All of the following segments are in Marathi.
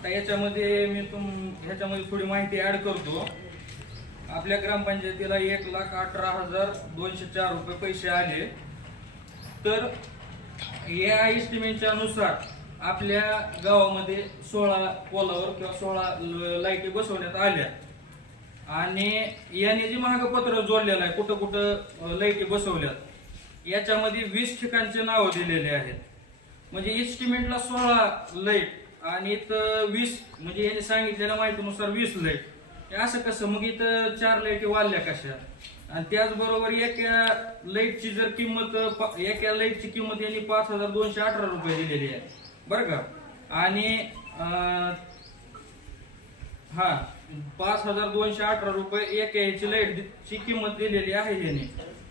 आता याच्यामध्ये ह्याच्यामध्ये थोडी माहिती ऍड करतो. आपल्या ग्रामपंचायतीला 1,18,204 रुपये पैसे आले. तर या एस्टिमेटच्या नुसार आपल्या गावामध्ये 16 पोलावर किंवा 16 लाईटी बसवण्यात आल्या आणि याने जे महागपत्र जोडलेलं आहे कुठं कुठं लाईटी बसवल्यात याच्यामध्ये 20 ठिकाणचे नाव दिलेले आहेत. म्हणजे एस्टिमेटला 16 लाईट आणि इथं 20 म्हणजे याने सांगितलेल्या माहितीनुसार 20 लाईट. असं कसं मग इथं 4 लाईटी वाढल्या कशा? आणि त्याचबरोबर एका लाईटची जर किंमत एका लाईटची किंमत यांनी 5,218 रुपये दिलेली आहे बरं का. आणि 5,218 रुपये एक याची लाईटची किंमत दिलेली आहे ह्याने.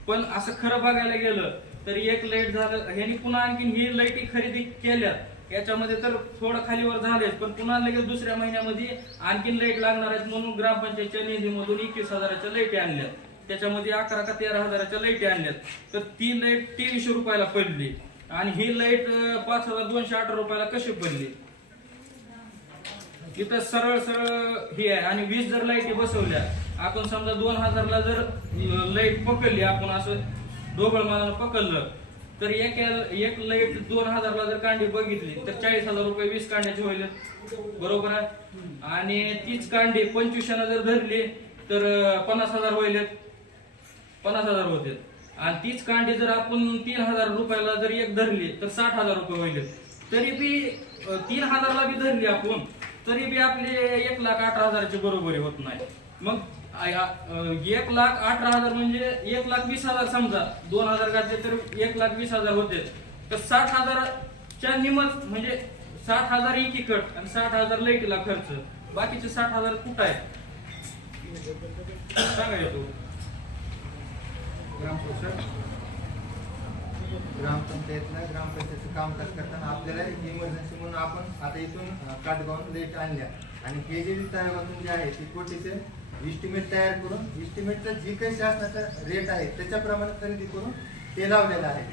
पण असं खरं बघायला गेलं तर एक लाईट झालं ह्यानी पुन्हा आणखीन ही लाईटी खरेदी केल्या याच्यामध्ये तर थोडं खालीवर झालेच. पण पुन्हा लगेच दुसऱ्या महिन्यामध्ये आणखीन लाईट लागणार आहेत म्हणून ग्रामपंचायतच्या निधीमधून 21,000च्या लाईटी आणल्या. त्याच्यामध्ये 11 का 13,000च्या लाईटी आणल्यात. तर ती लाईट 2300 रुपयाला पडली आणि ही लाईट 5,218 रुपयाला कशी पडली? इथं सरळ ही आहे. आणि 20 जर लाईटी बसवल्या आपण समजा 2,000ला जर लाईट पकडली आपण असं ढोबळमानानं पकडलं तर एक लाईट 2,000ला जर कांडी बघितली तर 40,000 रुपये 20 कांड्याची होईल बरोबर आहे. आणि तीच कांडी 25 जर धरली तर 50,000 होईल 50,000 होते. आणि तीच कांडी जर आपण 3,000 रुपयाला जर एक धरली तर 60,000 रुपये होईल. तरी बी 3,000ला बी धरली आपण तरी बी आपले 1,18,000ची बरोबरी होत नाही. मग 1,18,000 म्हणजे 1,20,000 समजा 2,000 घातले तर 1,20,000 होते. तर 60,000च्या निमत म्हणजे 60,000 एकीकट आणि 60,000 लाईटीला खर्च. बाकीचे 60,000 कुठं आहे सांगा येतो. ग्रामपंचायतीचं कामकाज करताना आपल्याला इमर्जन्सी म्हणून आपण आता इथून काटगावून लाईट आणल्या आणि हे जे तयारातून जे आहे ती कोटीचे इस्टिमेट तयार करून इस्टिमेटचा जी काही शासनाचा रेट आहे त्याच्याप्रमाणे खरेदी करून ते लावलेलं आहे.